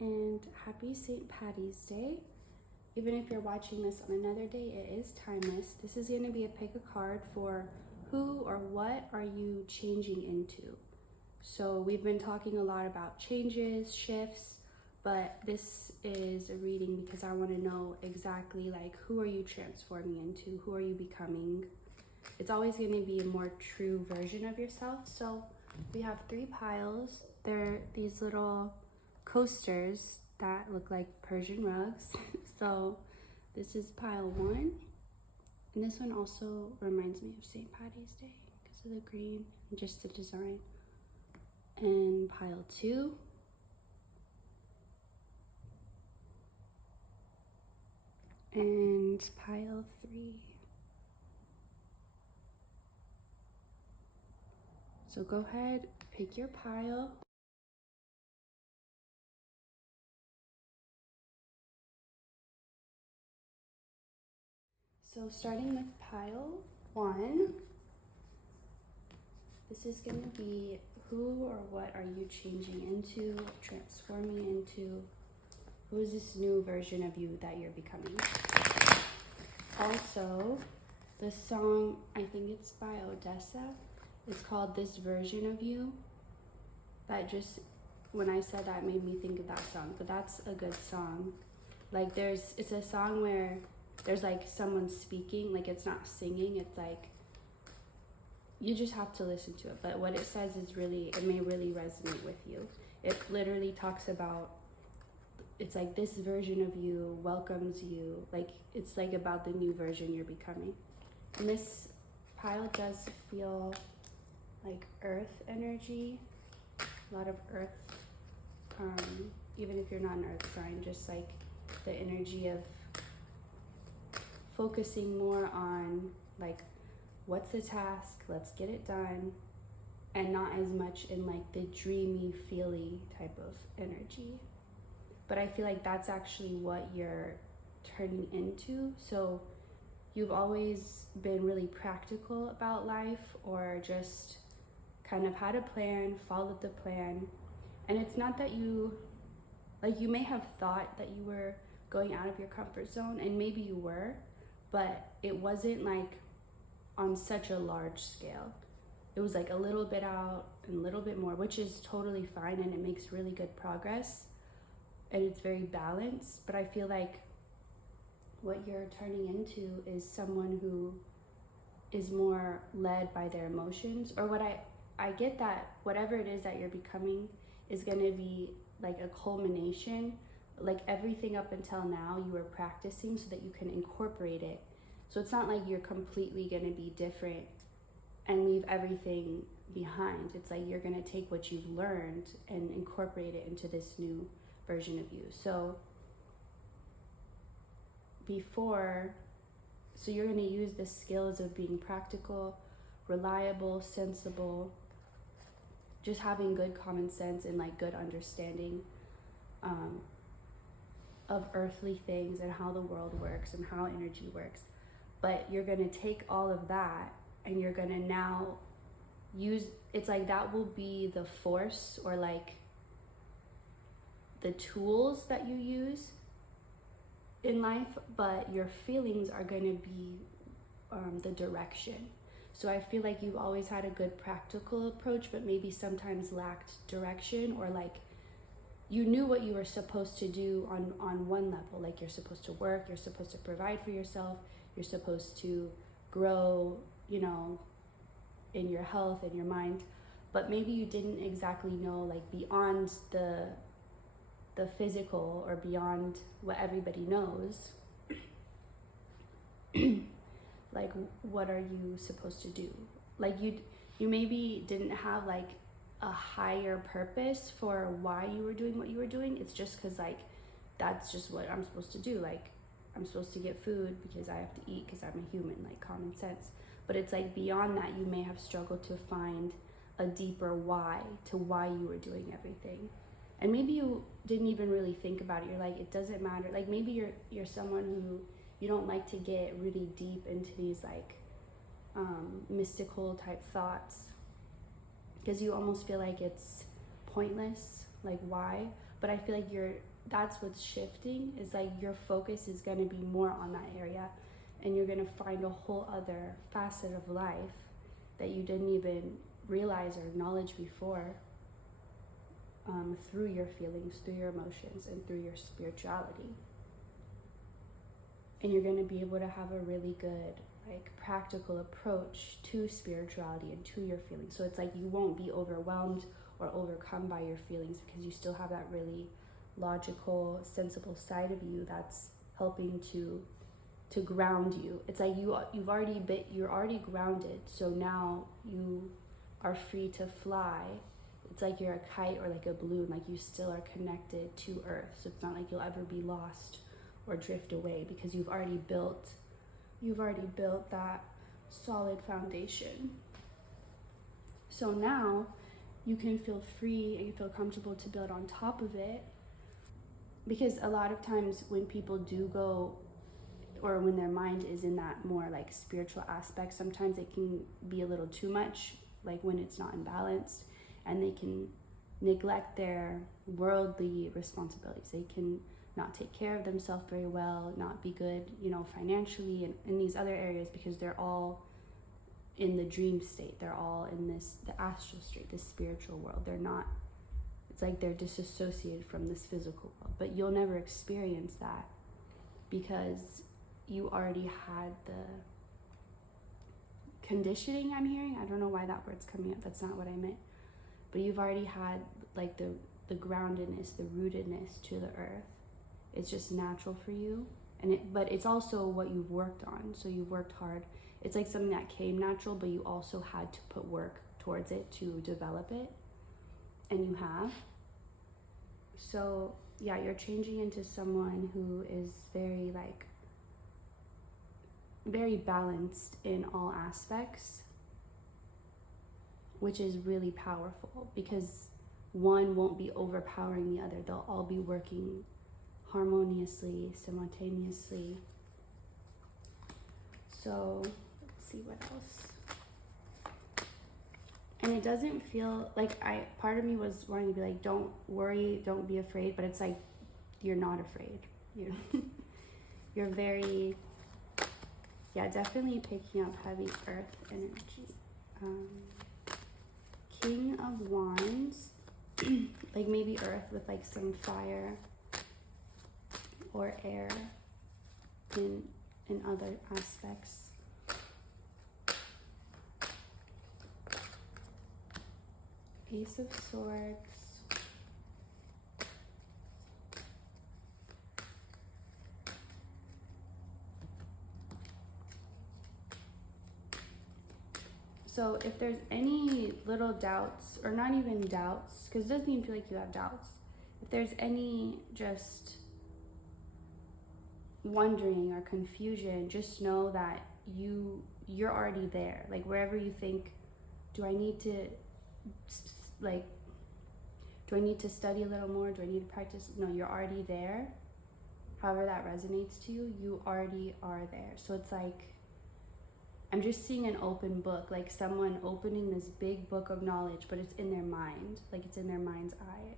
and happy St. Patty's Day. Even if you're watching this on another day, it is timeless. This is going to be a pick a card for who or what are you changing into. So we've been talking a lot about changes, shifts, but this is a reading because I want to know exactly like who are you transforming into, who are you becoming. It's always going to be a more true version of yourself. So we have 3 piles. They're these little coasters that look like Persian rugs. So this is pile 1. And this one also reminds me of St. Patty's Day because of the green and just the design. And pile 2. And pile 3. So go ahead, pick your pile. So starting with pile 1, this is going to be who or what are you changing into, transforming into, who is this new version of you that you're becoming. Also, the song, I think it's by Odessa, it's called This Version of You. That just, when I said that, made me think of that song, but that's a good song. Like it's a song where there's like someone speaking, like it's not singing, it's like, you just have to listen to it. But what it says is really, it may really resonate with you. It literally talks about, it's like this version of you welcomes you. Like it's like about the new version you're becoming. And this pile does feel like earth energy, a lot of earth. Even if you're not an earth sign, just like the energy of focusing more on like, what's the task, let's get it done, and not as much in like the dreamy, feely type of energy. But I feel like that's actually what you're turning into. So you've always been really practical about life, or just kind of had a plan, followed the plan. And it's not that you may have thought that you were going out of your comfort zone, and maybe you were, but it wasn't like on such a large scale. It was like a little bit out and a little bit more, which is totally fine, and it makes really good progress and it's very balanced. But I feel like what you're turning into is someone who is more led by their emotions, or what I get that whatever it is that you're becoming is going to be like a culmination, like everything up until now you were practicing so that you can incorporate it. So it's not like you're completely going to be different and leave everything behind. It's like you're going to take what you've learned and incorporate it into this new version of you. So you're going to use the skills of being practical, reliable, sensible, just having good common sense and like good understanding of earthly things and how the world works and how energy works. But you're going to take all of that and you're going to now use, it's like that will be the force or like the tools that you use in life, but your feelings are going to be the direction. So I feel like you've always had a good practical approach, but maybe sometimes lacked direction, or like you knew what you were supposed to do on one level, like you're supposed to work, you're supposed to provide for yourself, you're supposed to grow, in your health and your mind, but maybe you didn't exactly know like beyond the physical or beyond what everybody knows, like what are you supposed to do? Like you maybe didn't have like a higher purpose for why you were doing what you were doing. It's just because like that's just what I'm supposed to do. Like I'm supposed to get food because I have to eat because I'm a human, like common sense. But it's like beyond that, you may have struggled to find a deeper why to why you were doing everything. And maybe you didn't even really think about it. You're like, it doesn't matter. Like maybe you're someone who you don't like to get really deep into these like mystical type thoughts because you almost feel like it's pointless, like why? but I feel like that's what's shifting, is like your focus is going to be more on that area, and you're going to find a whole other facet of life that you didn't even realize or acknowledge before, through your feelings, through your emotions, and through your spirituality. And you're going to be able to have a really good, like, practical approach to spirituality and to your feelings. So it's like you won't be overwhelmed or overcome by your feelings, because you still have that really logical, sensible side of you that's helping to ground you. It's like you're already grounded, so now you are free to fly. It's like you're a kite or like a balloon, like you still are connected to earth. So it's not like you'll ever be lost or drift away, because you've already built that solid foundation. So now you can feel free and you feel comfortable to build on top of it. Because a lot of times when people do go, or when their mind is in that more like spiritual aspect, sometimes it can be a little too much, like when it's not in balance, and they can neglect their worldly responsibilities. They can not take care of themselves very well, not be good, financially, and in these other areas, because they're all in the dream state. They're all in the astral state, this spiritual world. It's like they're disassociated from this physical world. But you'll never experience that, because you already had the conditioning, I'm hearing. I don't know why that word's coming up. That's not what I meant. But you've already had like the groundedness, the rootedness to the earth. It's just natural for you. But it's also what you've worked on. So you've worked hard. It's like something that came natural, but you also had to put work towards it to develop it. And you have. So yeah, you're changing into someone who is very balanced in all aspects, which is really powerful, because one won't be overpowering the other. They'll all be working harmoniously, simultaneously. So let's see what else. And it doesn't feel like part of me was wanting to be like, don't worry, don't be afraid, but it's like, you're not afraid. You're very, definitely picking up heavy earth energy. King of Wands, like maybe earth with like some fire or air in other aspects. Ace of Swords. So if there's any little doubts, or not even doubts, because it doesn't even feel like you have doubts. If there's any just wondering or confusion, just know that you're already there. Like wherever you think, do I need to study a little more? Do I need to practice? No, you're already there. However that resonates to you, you already are there. So it's like, I'm just seeing an open book, like someone opening this big book of knowledge, but it's in their mind, like it's in their mind's eye.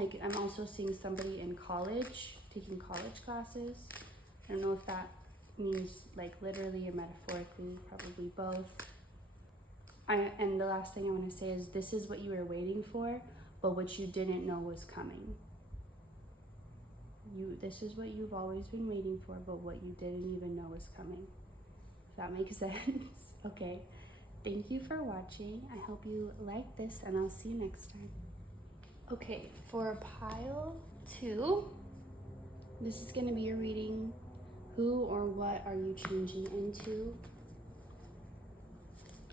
Like I'm also seeing somebody in college, taking college classes. I don't know if that means like literally or metaphorically, probably both. And the last thing I want to say is, this is what you were waiting for, but what you didn't know was coming. This is what you've always been waiting for, but what you didn't even know was coming. If that makes sense. Okay. Thank you for watching. I hope you like this, and I'll see you next time. Okay, for pile 2, this is going to be your reading. Who or what are you changing into?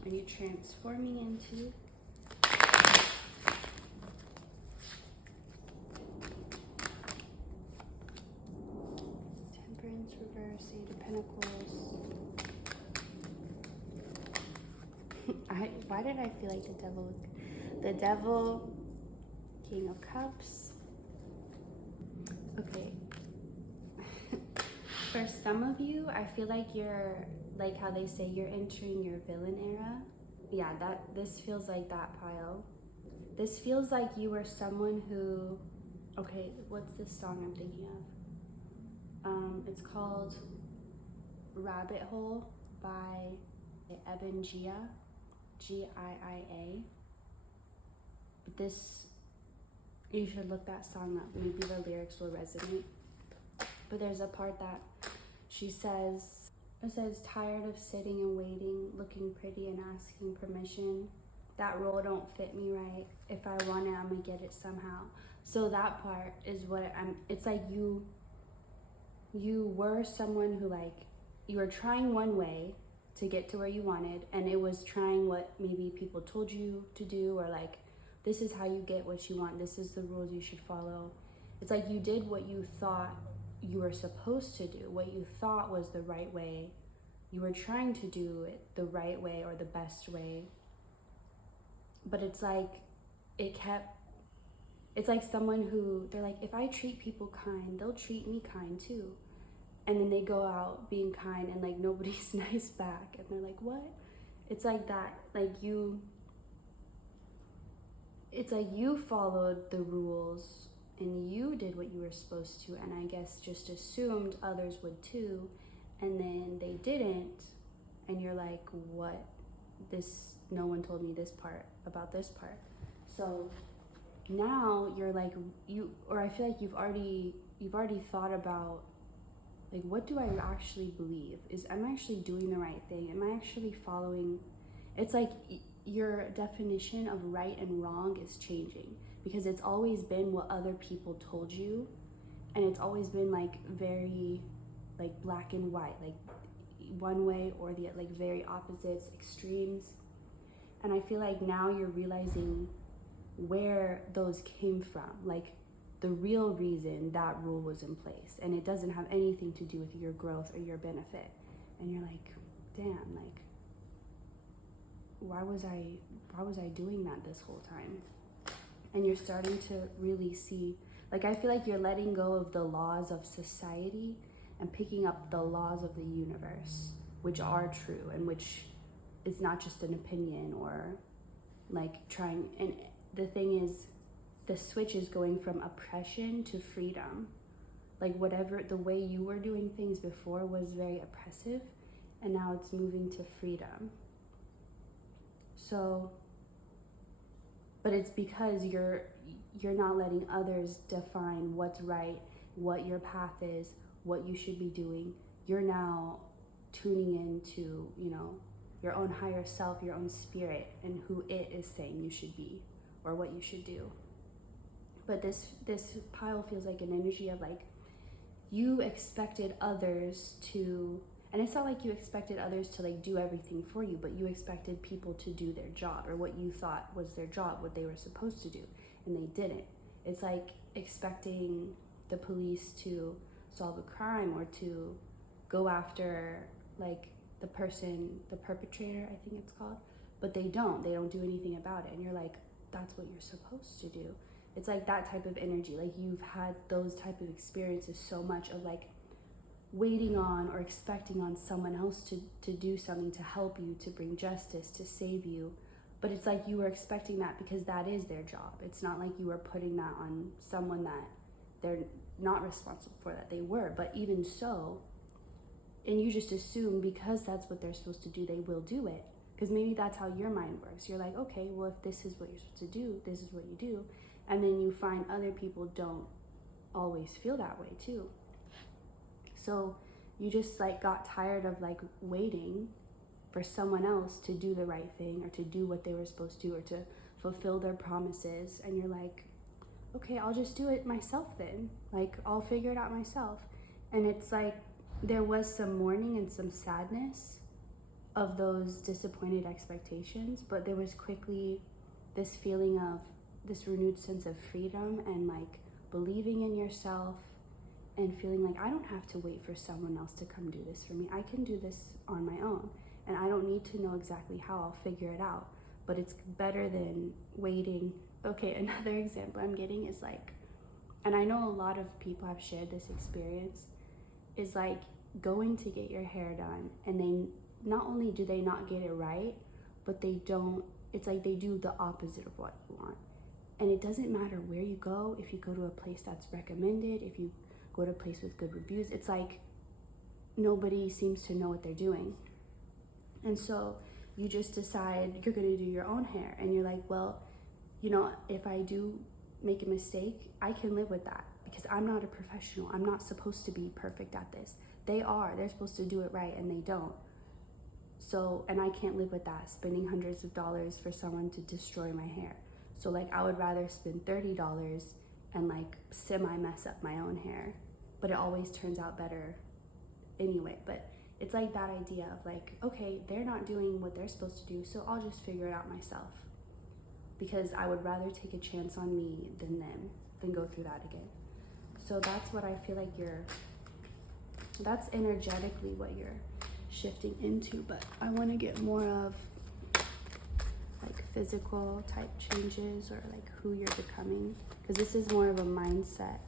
Are you transforming into? Temperance, reverse, Eight of Pentacles. Why did I feel like the devil? The devil, King of Cups. Okay. For some of you, I feel like you're, like how they say you're entering your villain era. Yeah, this feels like that pile. this feels like you were someone who, okay, what's this song I'm thinking of? It's called Rabbit Hole by Evan Gia, Giia. But this, you should look that song up. Maybe the lyrics will resonate. But there's a part that she says, it says, tired of sitting and waiting, looking pretty and asking permission. That role don't fit me right. If I want it, I'm gonna get it somehow. So that part is what it's like you were someone who, like, you were trying one way to get to where you wanted, and it was trying what maybe people told you to do, or like, this is how you get what you want, this is the rules you should follow. It's like you did what you thought you were supposed to do, what you thought was the right way. You were trying to do it the right way or the best way. But it's like, it's like someone who, they're like, if I treat people kind, they'll treat me kind too. And then they go out being kind and like nobody's nice back. And they're like, what? It's like that, like it's like you followed the rules and you did what you were supposed to, and I guess just assumed others would too, and then they didn't, and you're like, what? No one told me this part about this part. So now you're like, I feel like you've already thought about, like, what do I actually believe? Am I actually doing the right thing? Am I actually following? It's like your definition of right and wrong is changing, because it's always been what other people told you, and it's always been like very like black and white, like one way or the other, like very opposites, extremes. And I feel like now you're realizing where those came from, like the real reason that rule was in place, and it doesn't have anything to do with your growth or your benefit. And you're like, damn, like why was I doing that this whole time? And you're starting to really see, like, I feel like you're letting go of the laws of society and picking up the laws of the universe, which are true, and which is not just an opinion or like trying. And the thing is, the switch is going from oppression to freedom. Like, whatever, the way you were doing things before was very oppressive, and now it's moving to freedom. So, but it's because you're not letting others define what's right, what your path is, what you should be doing. You're now tuning into, your own higher self, your own spirit, and who it is saying you should be or what you should do. But this pile feels like an energy of like, you expected others to, and it's not like you expected others to like do everything for you, but you expected people to do their job, or what you thought was their job, what they were supposed to do, and they didn't. It's like expecting the police to solve a crime or to go after like the perpetrator, I think it's called, but they don't do anything about it. And you're like, that's what you're supposed to do. It's like that type of energy. Like, you've had those type of experiences so much of like waiting on or expecting on someone else to do something to help you, to bring justice, to save you. But it's like you were expecting that because that is their job. It's not like you were putting that on someone that they're not responsible for, that they were. But even so, and you just assume because that's what they're supposed to do, they will do it. Because maybe that's how your mind works. You're like, okay, well, if this is what you're supposed to do, this is what you do. And then you find other people don't always feel that way too. So you just like got tired of like waiting for someone else to do the right thing, or to do what they were supposed to, or to fulfill their promises. And you're like, okay, I'll just do it myself then. Like, I'll figure it out myself. And it's like, there was some mourning and some sadness of those disappointed expectations, but there was quickly this feeling of this renewed sense of freedom and like believing in yourself and feeling like, I don't have to wait for someone else to come do this for me. I can do this on my own, and I don't need to know exactly how. I'll figure it out. But it's better than waiting. Okay, another example I'm getting is like, and I know a lot of people have shared this experience, is like going to get your hair done, and they not only do they not get it right, but they don't, it's like they do the opposite of what you want. And it doesn't matter where you go, if you go to a place that's recommended, if you go to a place with good reviews, it's like nobody seems to know what they're doing. And so you just decide you're gonna do your own hair, and you're like, well, you know, if I do make a mistake, I can live with that because I'm not a professional. I'm not supposed to be perfect at this. They're supposed to do it right, and they don't. So, and I can't live with that, spending hundreds of dollars for someone to destroy my hair. So like, I would rather spend $30 and like semi-mess up my own hair, but it always turns out better anyway. But it's like that idea of like, okay, they're not doing what they're supposed to do, so I'll just figure it out myself. Because I would rather take a chance on me than them, than go through that again. So that's what I feel like that's energetically what you're shifting into. But I want to get more of like physical type changes, or like who you're becoming, because this is more of a mindset.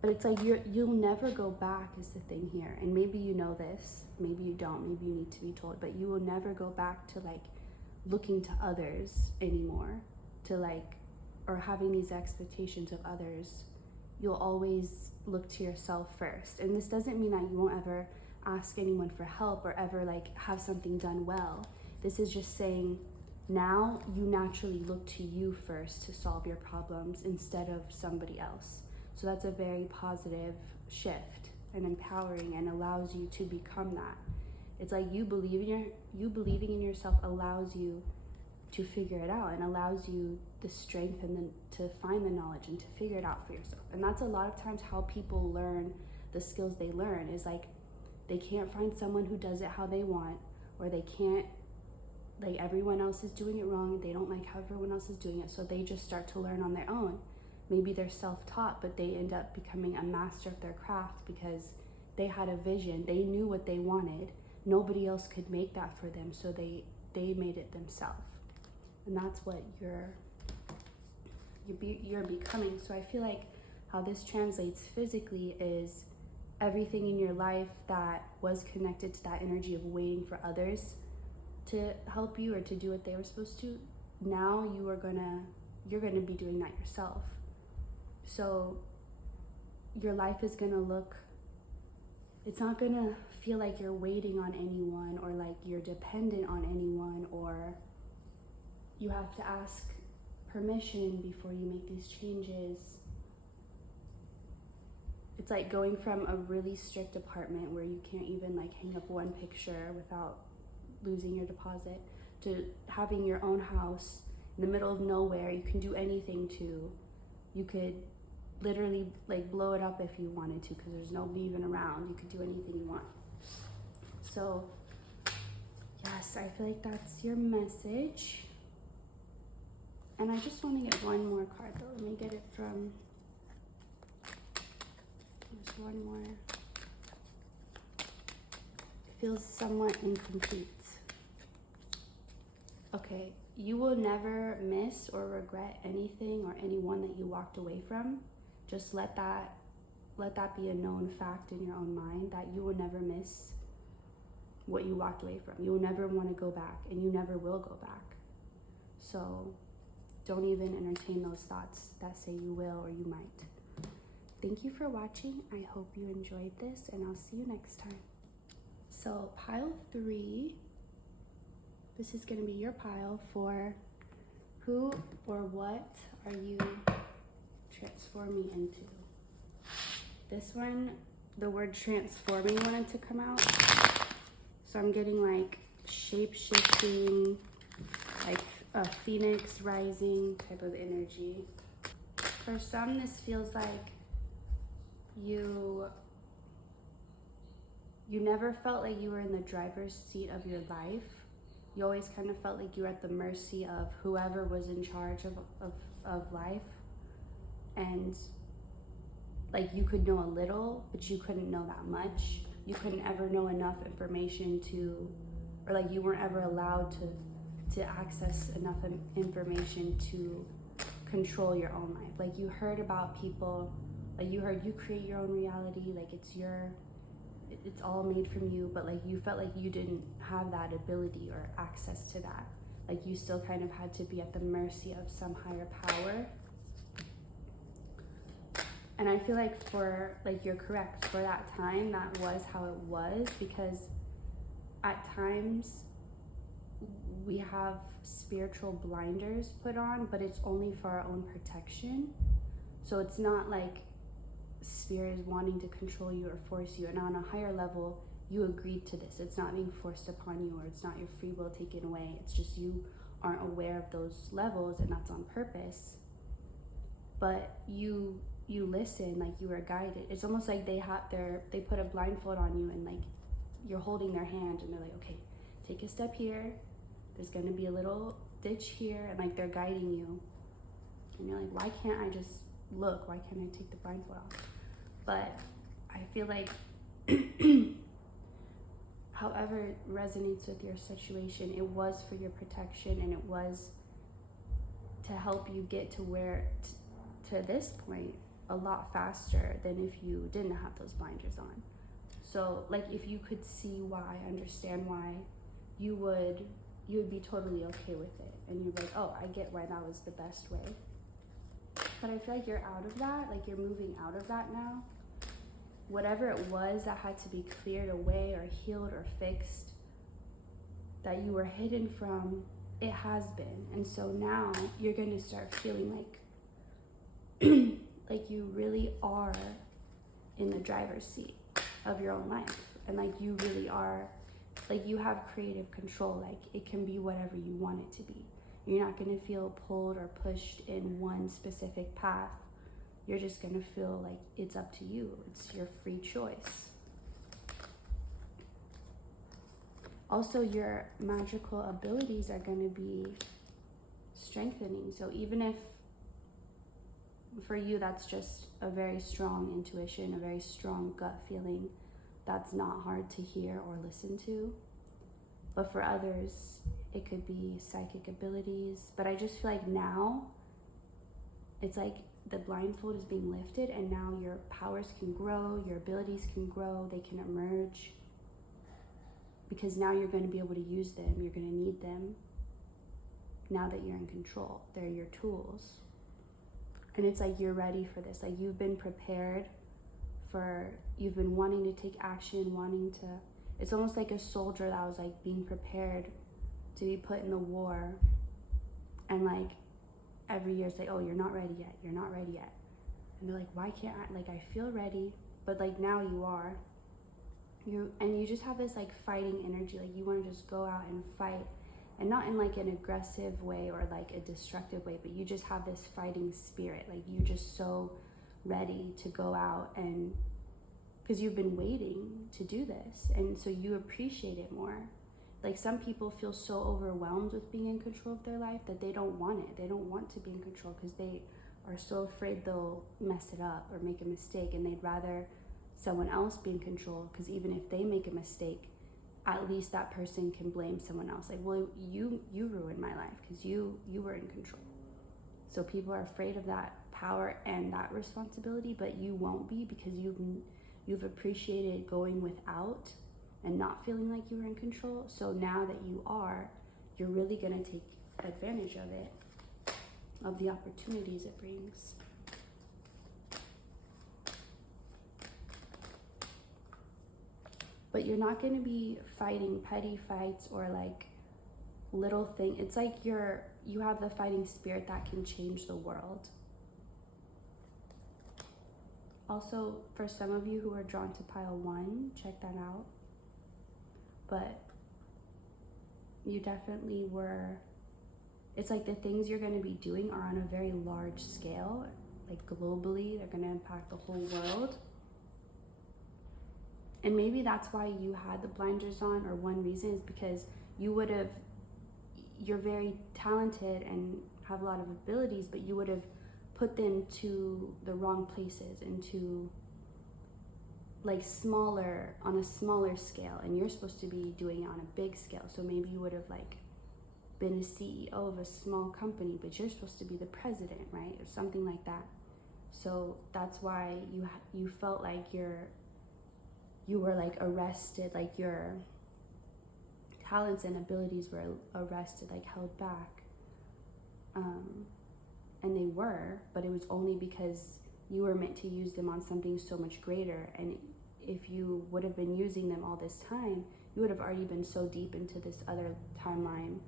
But it's like you'll never go back is the thing here. And maybe you know this, maybe you don't, maybe you need to be told, but you will never go back to like looking to others anymore, to like, or having these expectations of others. You'll always look to yourself first. And this doesn't mean that you won't ever ask anyone for help or ever like have something done well. This is just saying now you naturally look to you first to solve your problems instead of somebody else. So that's a very positive shift and empowering, and allows you to become that. It's like you believing in yourself allows you to figure it out, and allows you the strength and to find the knowledge and to figure it out for yourself. And that's a lot of times how people learn the skills they learn, is like they can't find someone who does it how they want, or they can't, like everyone else is doing it wrong, they don't like how everyone else is doing it, so they just start to learn on their own. Maybe they're self-taught, but they end up becoming a master of their craft because they had a vision, they knew what they wanted. Nobody else could make that for them, so they made it themselves. And that's what you're becoming. So I feel like how this translates physically is everything in your life that was connected to that energy of waiting for others to help you or to do what they were supposed to. Now you're gonna be doing that yourself. So your life is gonna look, it's not gonna feel like you're waiting on anyone, or like you're dependent on anyone, or you have to ask permission before you make these changes. It's like going from a really strict apartment where you can't even like hang up one picture without losing your deposit, to having your own house in the middle of nowhere. You can do anything to. You could literally like blow it up if you wanted to, because there's nobody even around. You could do anything you want. So yes, I feel like that's your message. And I just want to get one more card though. Let me get it from, there's one more. It feels somewhat incomplete. Okay, you will never miss or regret anything or anyone that you walked away from. Just let that be a known fact in your own mind, that you will never miss what you walked away from. You will never want to go back, and you never will go back. So don't even entertain those thoughts that say you will or you might. Thank you for watching. I hope you enjoyed this, and I'll see you next time. So pile 3, this is going to be your pile for who or what are you transforming into. This one, the word transforming wanted to come out. So I'm getting like shape-shifting, like a phoenix rising type of energy. For some, this feels like you never felt like you were in the driver's seat of your life. You always kind of felt like you were at the mercy of whoever was in charge of life. And like you could know a little, but you couldn't know that much. You couldn't ever know enough information to, or like you weren't ever allowed to access enough information to control your own life. Like you heard about people, like you heard you create your own reality, like it's all made from you, but like you felt like you didn't have that ability or access to that. Like you still kind of had to be at the mercy of some higher power. And I feel like you're correct, for that time, that was how it was, because at times we have spiritual blinders put on, but it's only for our own protection. So it's not like spirit is wanting to control you or force you, and on a higher level, you agreed to this. It's not being forced upon you, or it's not your free will taken away. It's just you aren't aware of those levels, and that's on purpose. But you listen, like you were guided. It's almost like they put a blindfold on you, and like you're holding their hand, and they're like, okay, take a step here. There's gonna be a little ditch here, and like they're guiding you. And you're like, why can't I just look? Why can't I take the blindfold off? But I feel like however it resonates with your situation, it was for your protection, and it was to help you get to to this point a lot faster than if you didn't have those blinders on. So like if you could see why, understand why, you would be totally okay with it, and you'd be like, oh, I get why that was the best way. But I feel like you're out of that, like you're moving out of that now. Whatever it was that had to be cleared away or healed or fixed, that you were hidden from, it has been. And so now you're going to start feeling like like you really are in the driver's seat of your own life, and like you really are, like you have creative control. Like it can be whatever you want it to be. You're not going to feel pulled or pushed in one specific path. You're just going to feel like it's up to you. It's your free choice. Also, your magical abilities are going to be strengthening. So even if for you that's just a very strong intuition, a very strong gut feeling, that's not hard to hear or listen to. But for others, it could be psychic abilities. But I just feel like now it's like the blindfold is being lifted, and now your powers can grow, your abilities can grow, they can emerge, because now you're going to be able to use them. You're going to need them now that you're in control. They're your tools. And it's like you're ready for this. Like you've been prepared you've been wanting to take action, it's almost like a soldier that was like being prepared to be put in the war, and like every year it's like, oh, you're not ready yet, and they're like, why can't I? Like I feel ready, but like now you are. You just have this like fighting energy, like you want to just go out and fight, and not in like an aggressive way or like a destructive way, but you just have this fighting spirit. Like you're just so ready to go out, and because you've been waiting to do this, and so you appreciate it more. Like some people feel so overwhelmed with being in control of their life that they don't want it. They don't want to be in control because they are so afraid they'll mess it up or make a mistake, and they'd rather someone else be in control, because even if they make a mistake, at least that person can blame someone else. Like, well, you ruined my life because you were in control. So people are afraid of that power and that responsibility, but you won't be, because you've appreciated going without and not feeling like you were in control. So now that you are, you're really going to take advantage of it, of the opportunities it brings. But you're not going to be fighting petty fights or like little thing. It's like you have the fighting spirit that can change the world. Also, for some of you who are drawn to pile 1, check that out. But you definitely were, it's like the things you're going to be doing are on a very large scale, like globally. They're going to impact the whole world. And maybe that's why you had the blinders on, or one reason is because you're very talented and have a lot of abilities, but you would have put them to the wrong places, into like on a smaller scale, and you're supposed to be doing it on a big scale. So maybe you would have like been a CEO of a small company, but you're supposed to be the president, right? Or something like that. So that's why you felt like you were like arrested, like your talents and abilities were arrested, like held back. And they were, but it was only because you were meant to use them on something so much greater. And if you would have been using them all this time, you would have already been so deep into this other timeline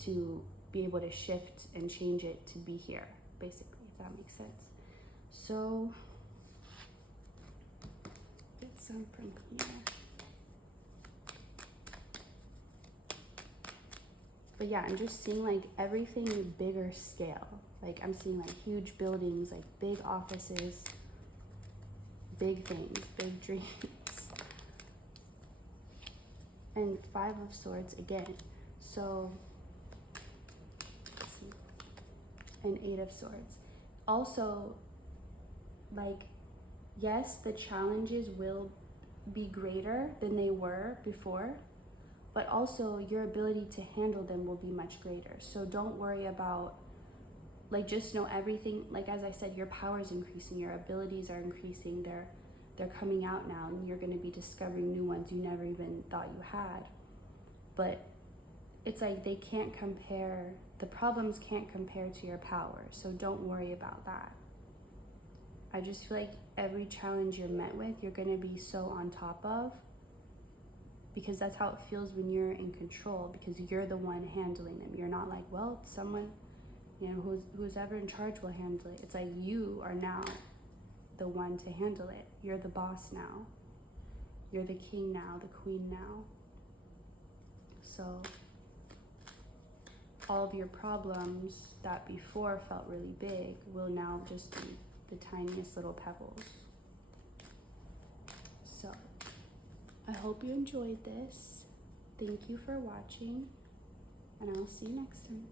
to be able to shift and change it to be here, basically, if that makes sense. So, get some from cleaner. But yeah, I'm just seeing like everything bigger scale. Like I'm seeing like huge buildings, like big offices, big things, big dreams. And 5 of Swords again. So, let's see. And 8 of Swords. Also, like, yes, the challenges will be greater than they were before, but also your ability to handle them will be much greater. So don't worry about, like, just know everything. Like, as I said, your power is increasing, your abilities are increasing, they're coming out now, and you're going to be discovering new ones you never even thought you had. But it's like they can't compare, the problems can't compare to your power, so don't worry about that. I just feel like every challenge you're met with, you're going to be so on top of, because that's how it feels when you're in control, because you're the one handling them. You're not like, well, someone, you know, who's ever in charge will handle it. It's like you are now the one to handle it. You're the boss now. You're the king now, the queen now. So all of your problems that before felt really big will now just be the tiniest little pebbles. So I hope you enjoyed this. Thank you for watching, and I'll see you next time.